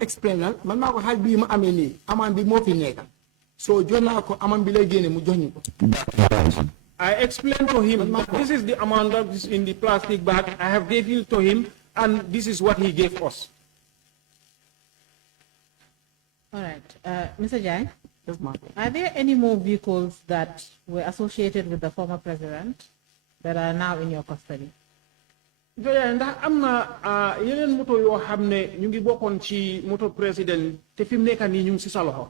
explain lan man maa ko xaaj bii ma amee nii amaan bi moo fi nekk so jox naa ko amaan bi lay génne mu jox ñu ko. I explained to him that this is the amount that is in the plastic bag. I have gave it to him, and this is what he gave us. All right, Mr. Jagne, Yes, ma'am. are there any more vehicles that were associated with the former president that are now in your custody? ndax am na yeneen moto yoo xam ne ñu ngi bokkoon ci moto président te fi mu nekk nii ñu ngi si sa loxo.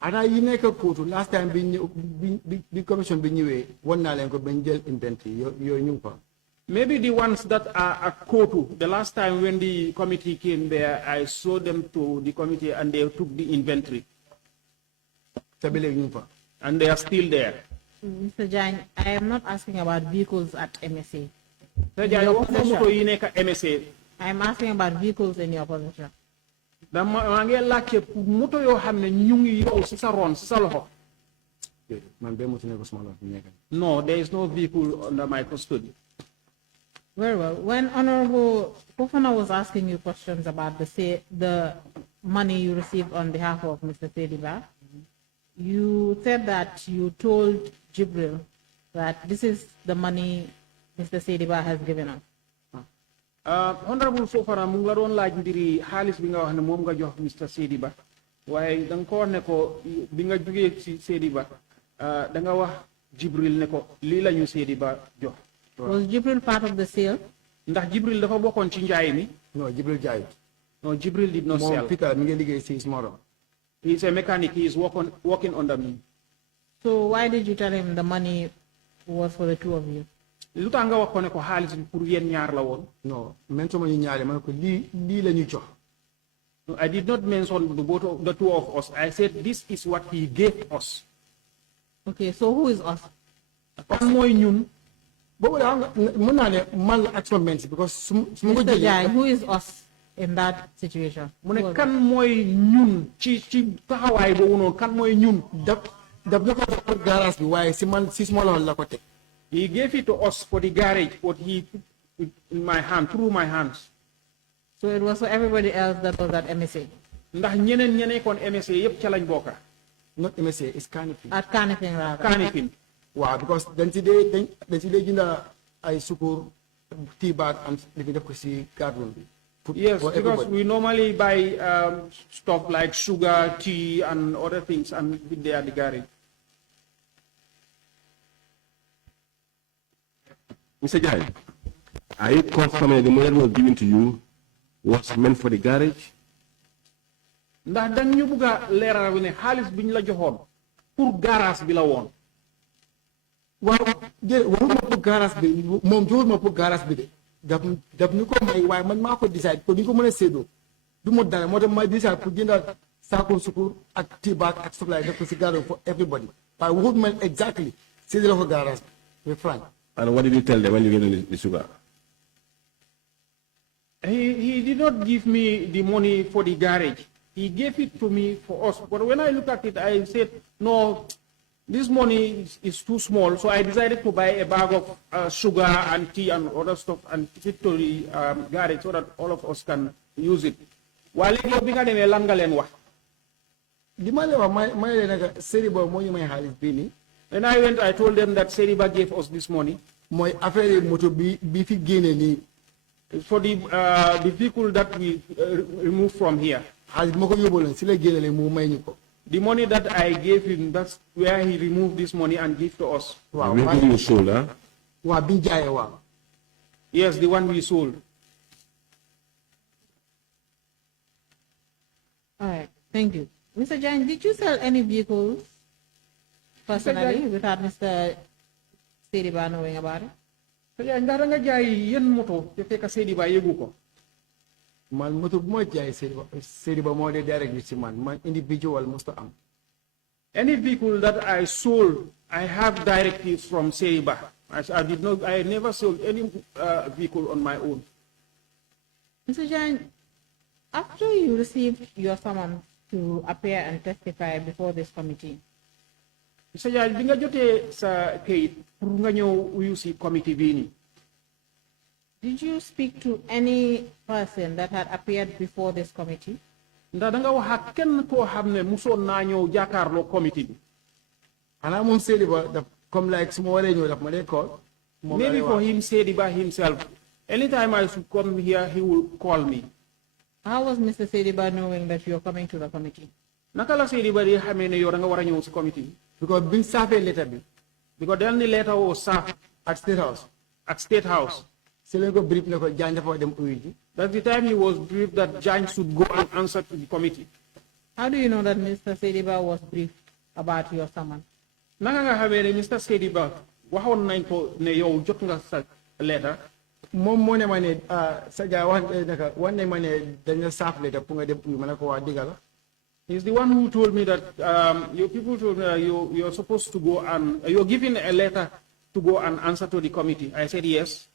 ana yi nekk kóotu last time bi ñëw bi commission bi ñëwee won naa leen ko bañ jël inventory yooyu ñu ngi fa. Maybe the ones that are at Kotu, the last time when the committee came there, I showed them to the committee and they took the inventory. And they are still there. Mr. Jagne, I am not asking about vehicles at MSA. I am asking about vehicles in your possession. No, there is no vehicle under my custody. Very well. When Honorable Fofana was asking you questions about the money you received on behalf of Mr. Sediba, you said that you told Jibril that this is the money Mr. Sediba has given us. Honorable Fofana mu ngi la doon laaj mbiri xaalis bi nga wax ne moom nga jox Mr. Sediba waaye da nga ko wax ne ko bi nga jógee ci Sediba da nga wax Jibril ne ko lii la ñu Sediba jox. Was Jibril part of the sale? Ndax Jibril dafa bokkoon ci njaay mi? No, Jibril jaayut. No, Jibril did not sell. Peter mi ngi liggéey ci Smoro. He is a mechanic. He is working under me. So why did you tell him the money was for the two of you? Lu tax nga wax ko ne ko xaalis bi pour yéen ñaar la woon? No, mention ñu ñaare ma ne ko lii la ñu jox. No, I did not mention the two of us. I said this is what he gave us. Okay, so who is us? Kan mooy ñun? Because Mr. Jagne, who is us in that situation? Kan mooy ñun ci taxawaay boobu noonu kan mooy ñun? daf ñu ko garage bi waaye si small loxo la ko teg. He gave it to us for the garage, but he put it in my hand, through my hands. So it was for everybody else that was at MSA? Ndax ñeneen kon MSA yëpp ca lañ bokka. Not MSA, it's Kanifing. At Kanifing rather. Kanifing. Wow, because dañ si dee jënd ay sukur, tea bag and dañu def ko si garden bi. Yes, because we normally buy stuff like sugar, tea, and other things, and put there at the garage. Mr. Jagne, are you confirming the money that was given to you was meant for the garage? Ndax dañ ñu bëgg a leeral ne xaalis bi ñu la joxoon pour garage bi la woon. Waaw waxuma pour garage bi moom joxul ma pour garage bi de daf ñu ko may waaye man maa ko decide ko duñ ko mën a séddoo du ma dara moo tax ma decide pour jëndal saako sukur ak tea bag ak stuff like def ko si garage for everybody waaye waxut ma exactly séddale ko garage bi frank. And what did you tell them when you gave them the sugar? He did not give me the money for the garage. He gave it to me for us. But when I looked at it, I said, no, this money is too small. So I decided to buy a bag of sugar and tea and other stuff and give it to the garage so that all of us can use it. While you are being a langalenwa. When I went, I told them that Seriba gave us this money. For the vehicle that we removed from here. The money that I gave him, that's where he removed this money and gave to us. Wow. The vehicle you sold, huh? Yes, the one we sold. All right, thank you. Mr. Jagne, did you sell any vehicles personally without Mr. Sediba knowing about it? Man moto bu ma jaay Sediba moo de directly ci man individual musta am. Any vehicle that I sold, I have directives from Sediba. I never sold any vehicle on my own. Mr. Jagne, after you received your summons to appear and testify before this committee, Mr. Jagne, bi nga jotee sa kayit pour nga ñëw uyu si committee bii nii. Did you speak to any person that had appeared before this committee? Nda da nga wax ak kenn koo xam ne musoon naa ñëw jàkkaarloo committee bi. Ana moom Seydi Ba daf comme like su ma waree ñëw daf ma dee call. Maybe for him, Seydi Ba himself, anytime I should come here, he will call me. How was Mr. Seydi Ba knowing that you're coming to the committee? Naka la Seydi Ba di xamee ne yow da nga war a ñëw si committee bi. Because biñ saafee letter bi. Because then the letter was served at State House. At State House. Si lañ ko brief ne ko Jagne dafa dem uyu ji. That's the time he was briefed that Jagne should go and answer to the committee. How do you know that Mr. Seydi Ba was briefed about your summons? Naka nga xamee ne Mr. Seydi Ba waxoon nañ ko ne yow jot nga sa letter. Moom moo ne ma ne sa gars wax nañ ma ne dañ la saaf letter pour nga dem uyu ma ne ko waa digga la. He's the one who told me that your people told me you're supposed to go and you're given a letter to go and answer to the committee. I said yes.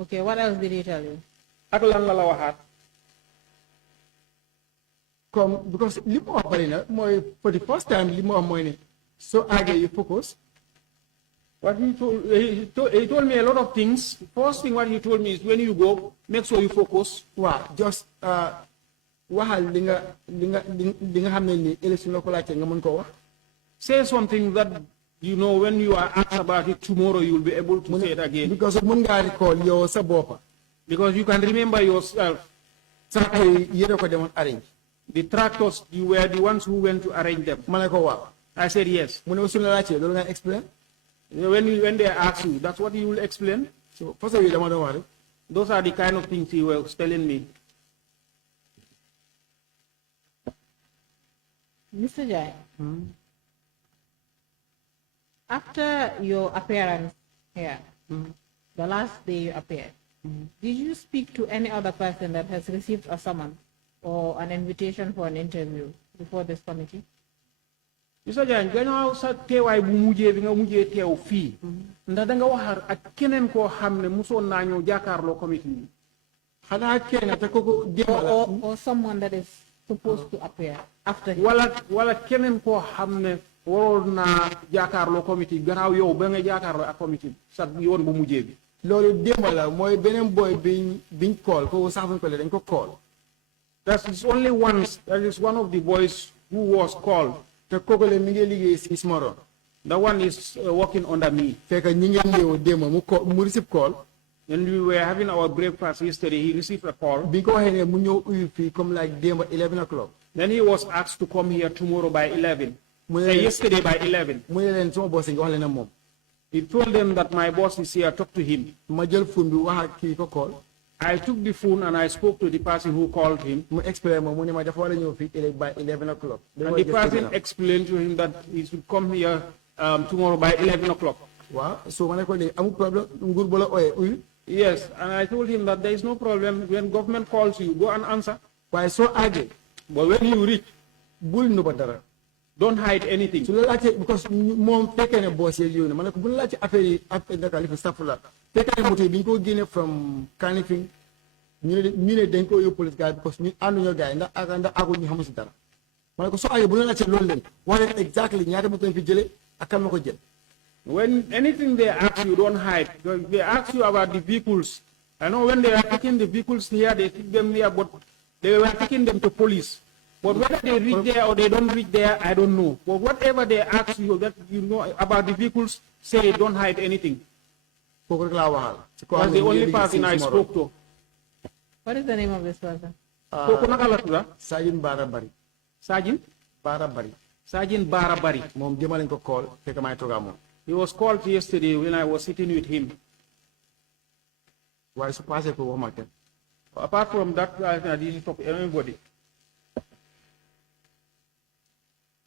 Okay, what else did he tell you? Ak lan la la waxaat. Comme because li ma wax bari na mooy for the first time li ma wax mooy ne so àggee you focus. What he told me a lot of things. First thing what he told me is when you go, make sure you focus. Wow, just waxal li nga xam ne ni élection la ko laajte nga mën koo wax. Say something that you know when you are asked about it tomorrow you will be able to say it again. Because mën ngaa recall yow sa boppa. Because you can remember yourself. Tractor yi yéen a ko demoon arrange. The tractors, you were the ones who went to arrange them. Ma ne ko waaw. I said yes. Mu ne suñu la laajte loolu nga explain. When they ask you, that's what you will explain. So first of all dama doon wax rek. Those are the kind of things he was telling me. Mr. Jagne, after your appearance here, the last day you appeared, did you speak to any other person that has received a summons or an invitation for an interview before this committee? Mr. Jagne, gannaaw sa teewaay bu mujjee bi nga mujjee teew fii. Ndax da nga wax ak keneen koo xam ne musoon naa ñëw jàkkaarloo committee bi. Xanaa kenn te kooku or someone that is supposed to appear after him. Wala keneen koo xam ne waroon naa jàkkaarloo committee gannaaw yow ba nga jàkkaarloo ak committee sa yoon bu mujjee bi. Loolu démb la mooy beneen boy biñ call kooku sax fuñ ko dañ ko call. That is only once. That is one of the boys who was called. Te kooku le mi ngi liggéey si Ismoro. The one is working under me. Fekk ñi ngeen ñëw démb mu receive call. When we were having our breakfast yesterday, he received a call. Bi ko waxee ne mu ñëw uyu fii comme like démb 11 o'clock. Then he was asked to come here tomorrow by 11. Yesterday by 11. Mu ne leen sama boss nga wax leen moom. He told them that my boss is here, talk to him. Ma jël phone bi wax ak kii ko call. I took the phone and I spoke to the person who called him. Mu explain mo mu ne ma dafa war a ñëw fii by 11 o'clock. And the person explained to him that he should come here tomorrow by 11 o'clock. Wow, so ma ne ko léegi amul problème nguur bu la ooyee uyu. Yes, and I told him that there is no problem. When government calls you, go and answer. Waaye soo àggee. But when you reach, bul nuba dara. Don't hide anything. So because moom fekkee ne boss yeeg yooyu ne ma ne ko bu la laajte affaire naka li fi safula fekkee ne moto yi bi ñu ko génne from Kanifing ñu ne dañ ko yóbbu police gars because ñu ànduñoo gars yi ndax àggul ñu xamu si dara ma ne ko soo àggee bu la laajte loolu leen wax leen exactly ñaata moto yi fi jëlee ak kan ma ko jël. When anything they ask you, don't hide. They ask you about the vehicles. I know when they are taking the vehicles here, they take them here, but they were taking them to police. But whether they reach there or they don't reach there, I don't know. But whatever they ask you that you know about the vehicles, say don't hide anything. That's the only person I spoke to. What is the name of this person? Sergeant Barabari. Sergeant? Barabari. Sergeant Barabari. Mom demain ko call. He was called yesterday when I was sitting with him. Why suppose I go home? Apart from that, I didn't talk to anybody.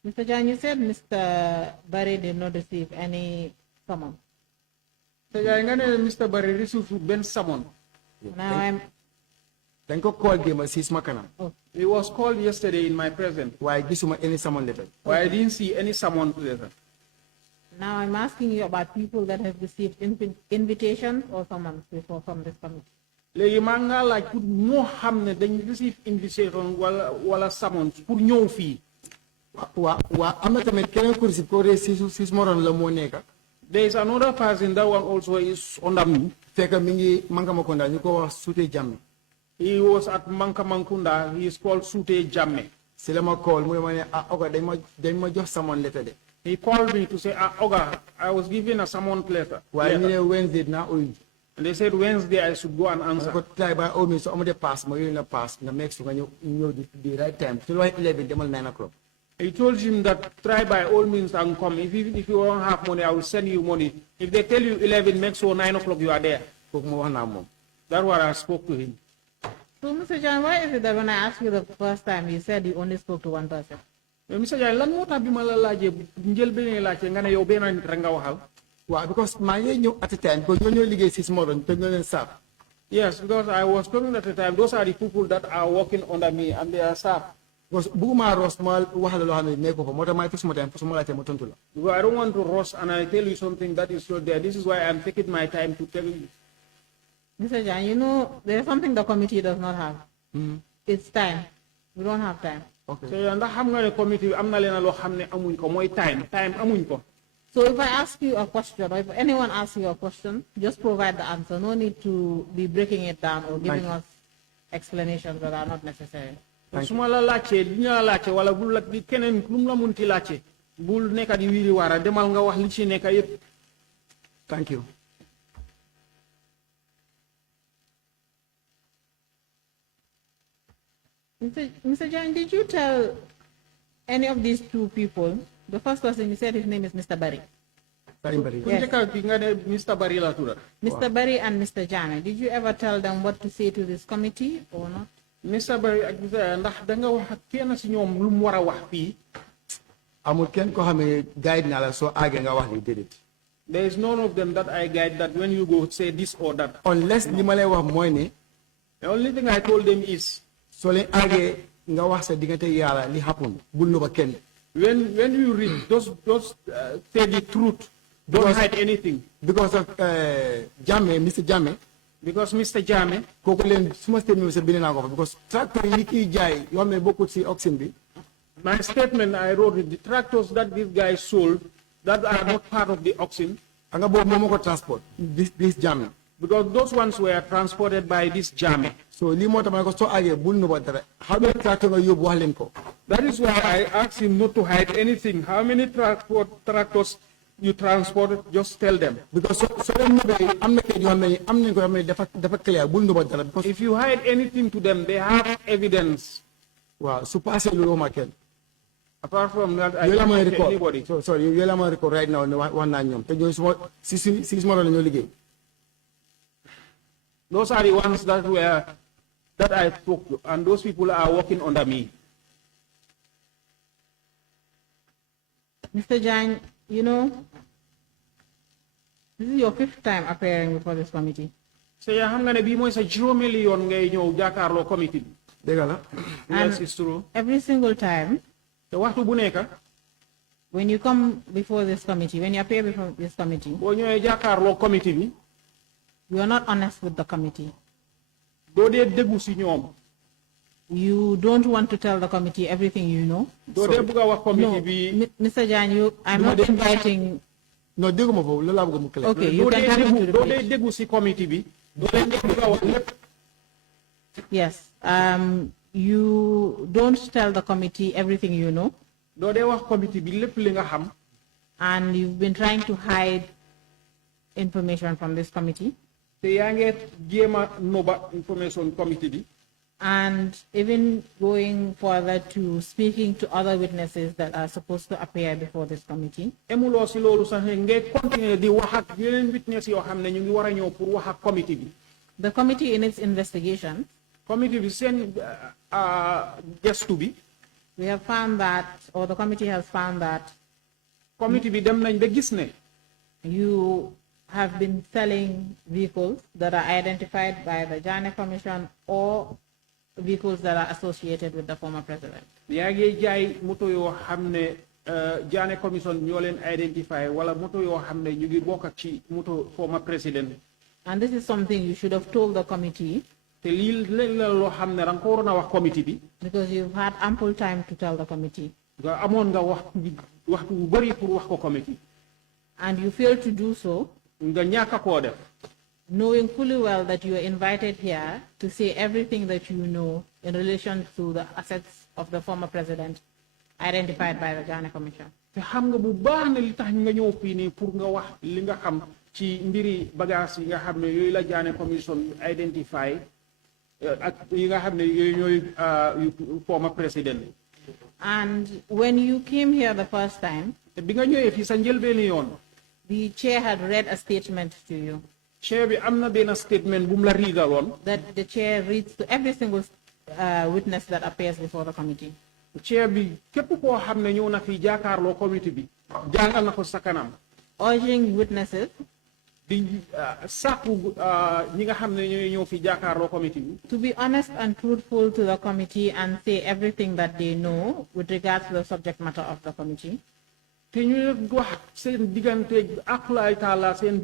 Mr. Jagne, you said Mr. Barry did not receive any summons. Mr. Barry received Ben summon. Now I'm. Then go call him as his makana. He was called yesterday in my presence. Why this any summon letter? Why I didn't see any summon letter. Now I'm asking you about people that have received invitations or summons before from this committee. Léegi maa nga laaj pour ñoo xam ne dañ receive invitation wala summons pour ñëw fii. Wa am na tamit keneen ko receive ko de sis moron la moo nekk. There is another person that one also is under me. fekk mi ngi Mankamakonda ñu ko wax Suute Jammeh. He was at Mankamankunda. He is called Sute Jammeh. si la ma call mu ne ma ne oga dañ ma jox samoon letter de. He called me to say, Oga, I was given a summon letter. waaye ñu ne Wednesday naa uyu. And they said Wednesday I should go and answer. ko try by all means so amade pass ma yónnee na pass nga make sure nga ñëw di right time su la waxee 11 demal 9 o'clock. He told him that try by all means and come. If you don't have money, I will send you money. If they tell you 11, make sure 9 o'clock you are there. kooku ma wax naa moom. That's what I spoke to him. So, Mr. John, why is it that when I asked you the first time, you said you only spoke to one person? Mr. Jai, lan moo tax bi ma la laajee njël beneen laajte nga ne yow benn nit rek nga waxal. waaw because maa ngi ñëw at a time because ñoo ñoo liggéey si Smoron te ñoo leen saaf. Yes, because I was talking at the time, those are the people that are working under me and they are staff. because bugguma Ross ma wax la loo xam ne nekkoo fa moo tax maa fi suma time fu suma laajte ma tontu la. Because I don't want to rush and I tell you something that is not there. This is why I'm taking my time to tell you. Mr. John, you know, there's something the committee does not have. It's time. We don't have time. okay So ndax xam nga ne committee am na leen loo xam ne amuñ ko mooy time amuñ ko. So if I ask you a question, or if anyone asks you a question, just provide the answer. No need to be breaking it down or giving us explanations that are not necessary. su ma la laajtee li ñu la laajte wala bul la di keneen lu mu la munti laajte bul nekk di wiiri waara demal nga wax li ci nekk yëpp. thank you. Mr. John, did you tell any of these two people? The first person, you said his name is Mr. Barry. Salim Bari. ku njëkk ki nga ne Mr. Barry la tudd. Mr. Barry and Mr. Jammeh, did you ever tell them what to say to this committee or not? Mr. Barry ak ndax da nga wax ak kenn si ñoom lu mu war a wax fii. amul kenn koo xam ne guide naa la soo àggee nga wax li déedéet. There is none of them that I guide that when you go say this or that. unless li ma lay wax mooy ne. The only thing I told them is. soo leen àggee nga wax sa diggante yàlla li happen bul nëbba kenn. When you read, just say the truth. Don't hide anything. because of Jammeh Mr. Jammeh. Because Mr. Jammeh. kooku leen suma statement bi sa bind naa ko fa because tracteur yi kiy jaay yoo xam ne bokkul si oxen bi. My statement I wrote it, the tractors that this guy sold that are not part of the auction. nga boobu moom moo ko transport. this Jammeh. Because those ones were transported by this Jammeh. so lii moo tax ma ne ko soo àggee bul nëbba dara how many tractor nga yóbbu wax leen ko. That is why I asked him not to hide anything. How many tractors you transported? Just tell them. because soo leen nëbbee am na kayit yoo xam ne am nañ ko yoo xam ne dafa clear bul nëbba dara. because If you hide anything to them, they have evidence. waaw su passé loolu waxuma kenn. Apart from that, I yooyu la don't ma tell record anybody. sorry yooyu la ma record right now ne wax naa ñoom te ñooy suma si suma doon la ñoo liggéey. Those are the ones that I spoke to, and those people are working under me. Mr. Jan, you know, this is your 5th time appearing before this committee. So ya xam nga ne bii mooy sa juróomeeli yoon ngay ñëw jàkkaarloo committee bi. dëgg la. Yes, it's true. Every single time, te waxtu bu nekk when you come before this committee, when you appear before this committee, boo ñëwee jàkkaarloo committee bi you are not honest with the committee. doo dee déggu si ñoom. You don't want to tell the committee everything you know. doo dee bëgg a wax committee bi. Mr. Jan, I'm not inviting. non dégguma foofu loolu laa bëgg mu clair. Okay, you can tell him to doo dee repeat. déggu si committee bi. doo leen dee bëgg a wax lépp. Yes. You don't tell the committee everything you know. doo dee wax committee bi lépp li nga xam. And you've been trying to hide information from this committee. te yaa ngi jéem a noba information committee bi. And even going further to speaking to other witnesses that are supposed to appear before this committee. emuloo si loolu sax ngay continuer di wax ak yeneen witness yoo xam ne ñu ngi war a ñëw pour wax ak committee bi. The committee in its investigation, committee bi seen gestu bi. we have found that, or the committee has found that, committee bi dem nañ ba gis ne. you have been selling vehicles that are identified by the Jammeh Commission or vehicles that are associated with the former president. yaa ngi jaay moto yoo xam ne Jammeh Commission ñoo leen identify wala moto yoo xam ne ñu ngi bokk ci moto former president. And this is something you should have told the committee. te lii la loo xam ne danga ko waroon a wax committee bi. Because you've had ample time to tell the committee. nga amoon nga waxtu bu bëri pour wax ko committee. and you fail to do so, nga ñaka ko def, knowing fully well that you are invited here to say everything that you know in relation to the assets of the former president identified by the Jammeh Commission. te xam nga bu baax ne li tax nga ñëw fii nii pour nga wax li nga xam ci mbiri bagage yi nga xam ne yooyu la Jammeh Commission identify ak yi nga xam ne yooyu ñooy former president. And when you came here the first time, te bi nga ñëwee fii sa njëlbeeni yoon, the chair had read a statement to you. chair bi am na benn statement bu mu la riidaloon. That the chair reads to every single witness that appears before the committee. chair bi képp koo xam ne ñëw na fii jàkkaarloo committee bi jàngal na ko sa kanam. Urging witnesses di sàkku ñi nga xam ne ñooy ñëw fii jàkkaarloo committee bi. to be honest and truthful to the committee and say everything that they know with regards to the subject matter of the committee. te ñu wax seen diggante akulaay taala seen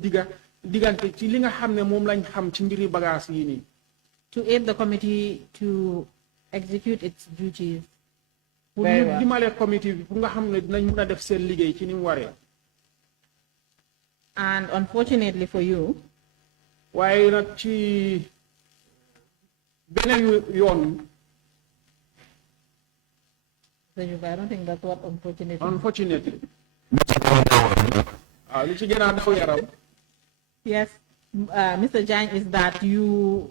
diggante ci li nga xam ne moom lañ xam ci mbiri bagage yi nii. To aid the committee to execute its duties. pour ñu dimbale committee bi pour nga xam ne dinañ mën a def seen liggéey ci ni mu waree. And unfortunately for you, waaye nag ci beneen yoon. I don't think that's what unfortunately. Unfortunately. li ci gën a daw yaram. Yes, Mr. Jagne, is that you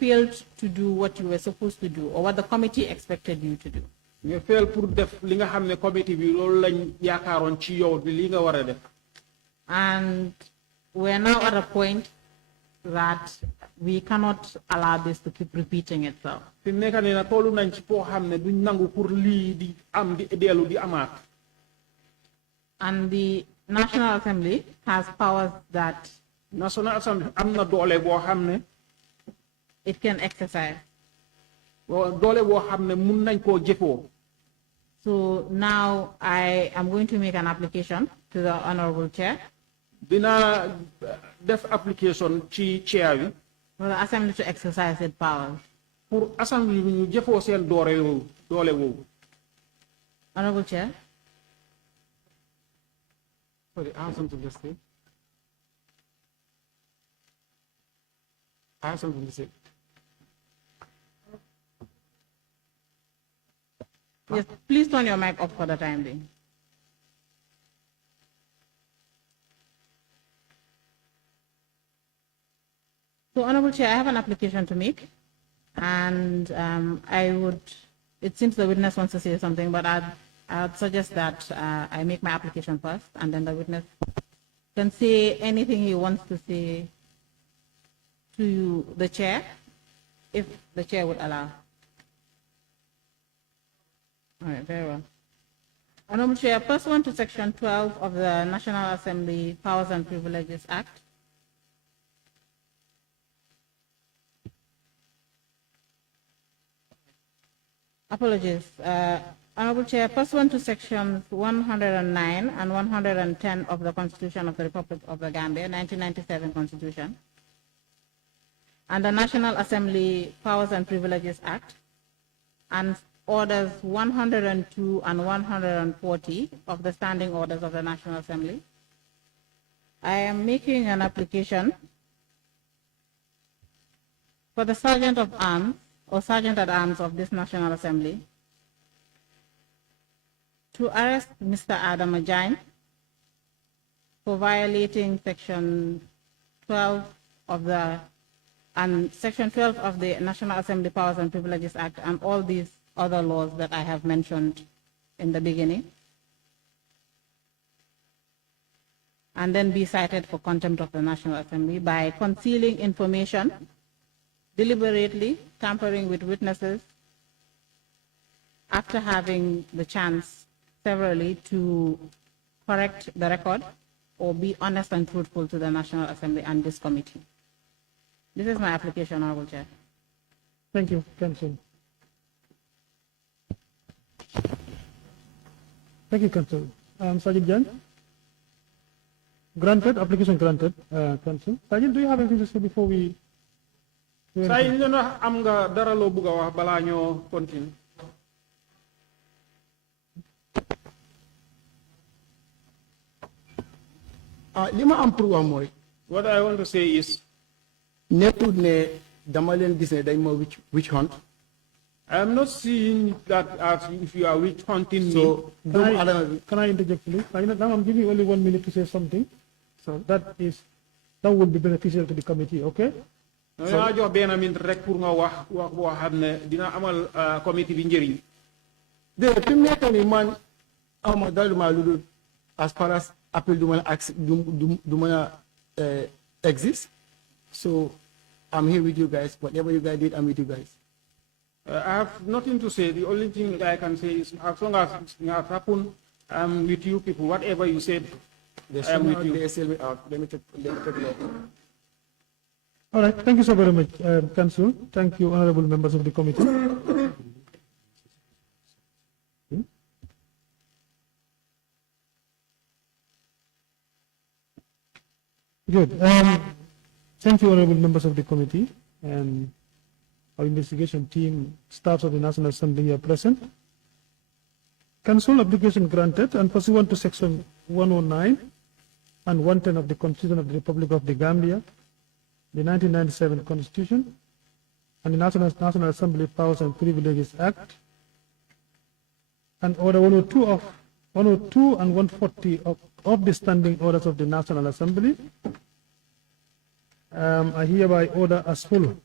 failed to do what you were supposed to do or what the committee expected you to do. nga fail pour def li nga xam ne committee bi loolu lañ yaakaaroon ci yow bi li nga war a def. And we're now at a point that we cannot allow this to keep repeating itself. fi mu nekk nii nag tollu nañ ci foo xam ne duñ nangu pour lii di am di dellu di amaat. And the National Assembly has powers that National Assembly am na doole boo xam ne. it can exercise. doole boo xam ne mun nañ koo jëfoo. So now I am going to make an application to the Honorable Chair. Dina def application ci chair bi. For the Assembly to exercise its powers. Pour Assembly bi ñu jëfoo seen doole woowu. Honorable Chair. Sorry, I have something to say. Yes, please turn your mic off for the time being. So, Honorable Chair, I have an application to make, and it seems the witness wants to say something, but I'd suggest that I make my application first, and then the witness can say anything he wants to say to the chair, if the chair would allow. All right, very well. Honorable Chair, pursuant to Section 12 of the National Assembly Powers and Privileges Act, apologies. Honorable Chair, pursuant to Sections 109 and 110 of the Constitution of the Republic of the Gambia, 1997 Constitution, and the National Assembly Powers and Privileges Act, and Orders 102 and 140 of the Standing Orders of the National Assembly, I am making an application for the Sergeant of Arms or Sergeant at Arms of this National Assembly to arrest Mr. Adama Jagne for violating Section 12 of the Section 12 of the National Assembly Powers and Privileges Act and all these other laws that I have mentioned in the beginning, and then be cited for contempt of the National Assembly by concealing information, deliberately tampering with witnesses, after having the chance severally to correct the record or be honest and truthful to the National Assembly and this committee. This is my application, Honorable Chair. Thank you, Council. Thank you, Council. Sergeant Jagne? Granted, application granted, Council. Sergeant, do you have anything to say before we... saa yi ñu wax am nga dara loo bëgg a wax balaa ñoo continue. li ma am pour wax mooy What I want to say is, nekkul ne dama leen gis ne dañ ma witch hunt. I am not seeing that as if you are witch hunting me. So doomu adama bi Can I interject, please? I'm giving you only 1 minute to say something. So that would be beneficial to the committee, okay? Nga jox benn minute rek pour nga wax boo xam ne dina amal committee bi njëriñ. de fi mu nekk nii man awma dara ma lu dul as far as appel du mën a du mën a exist. So I'm here with you guys. Whatever you guys did, I'm with you guys. I have nothing to say. The only thing that I can say is, as long as it has happened, I'm with you people. Whatever you said, I am with you. They sell me out. Let me take it out. All right, thank you so very much, Council. Thank you, honorable members of the committee. Good. Thank you, honorable members of the committee and our investigation team, staffs of the National Assembly are present. Council application granted and pursuant to section 109 and 110 of the Constitution of the Republic of the Gambia, the 1997 Constitution, and the National Assembly Powers and Privileges Act, and Order 102 and 140 of the standing orders of the National Assembly. I hereby order as follows: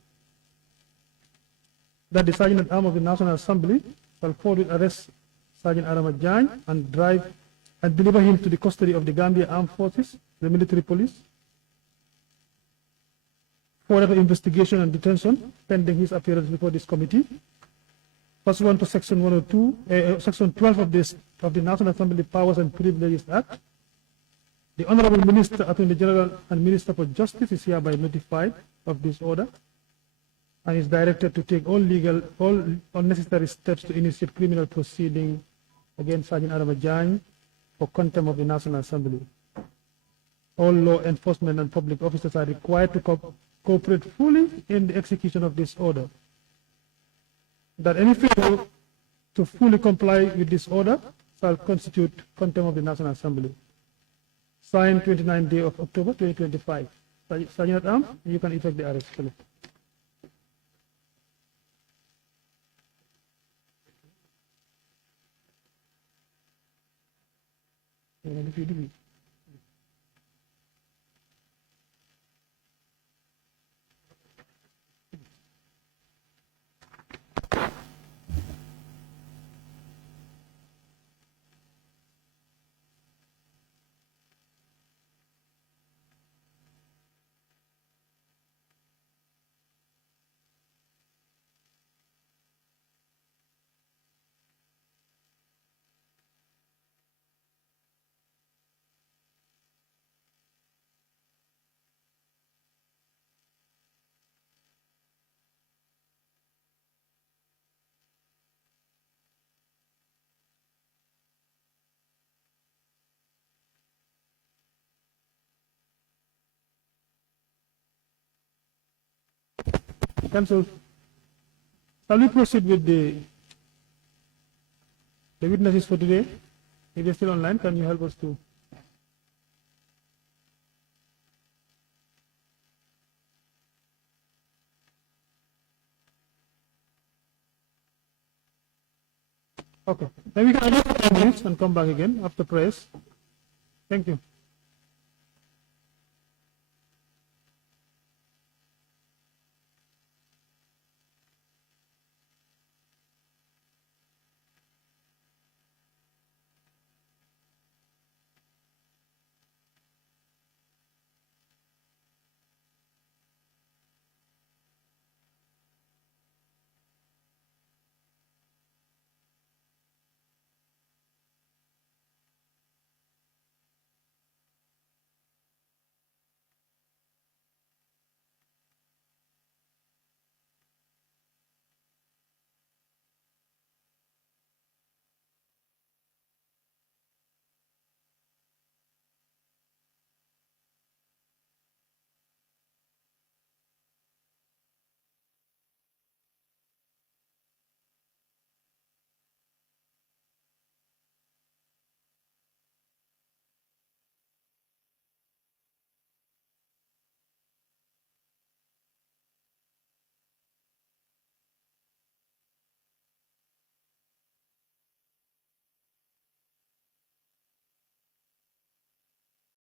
that the Sergeant at Arms of the National Assembly shall forthwith arrest Sergeant Adama Jagne and drive and deliver him to the custody of the Gambia Armed Forces, the military police, for further investigation and detention pending his appearance before this committee. Pursuant to section section 12 of the National Assembly Powers and Privileges Act, the Honorable Minister, Attorney General, and Minister for Justice is hereby notified of this order and is directed to take all necessary steps to initiate criminal proceeding against Sergeant Adama Jagne for contempt of the National Assembly. All law enforcement and public officers are required to cooperate fully in the execution of this order. That any failure to fully comply with this order shall constitute contempt of the National Assembly. Signed 29th day of October 2025. Sergeant at Arms, you can effect the arrest, please. Council, shall we proceed with the witnesses for today? If they're still online, can you help us to? Okay, then we can adjourn for 10 minutes and come back again after prayers. Thank you.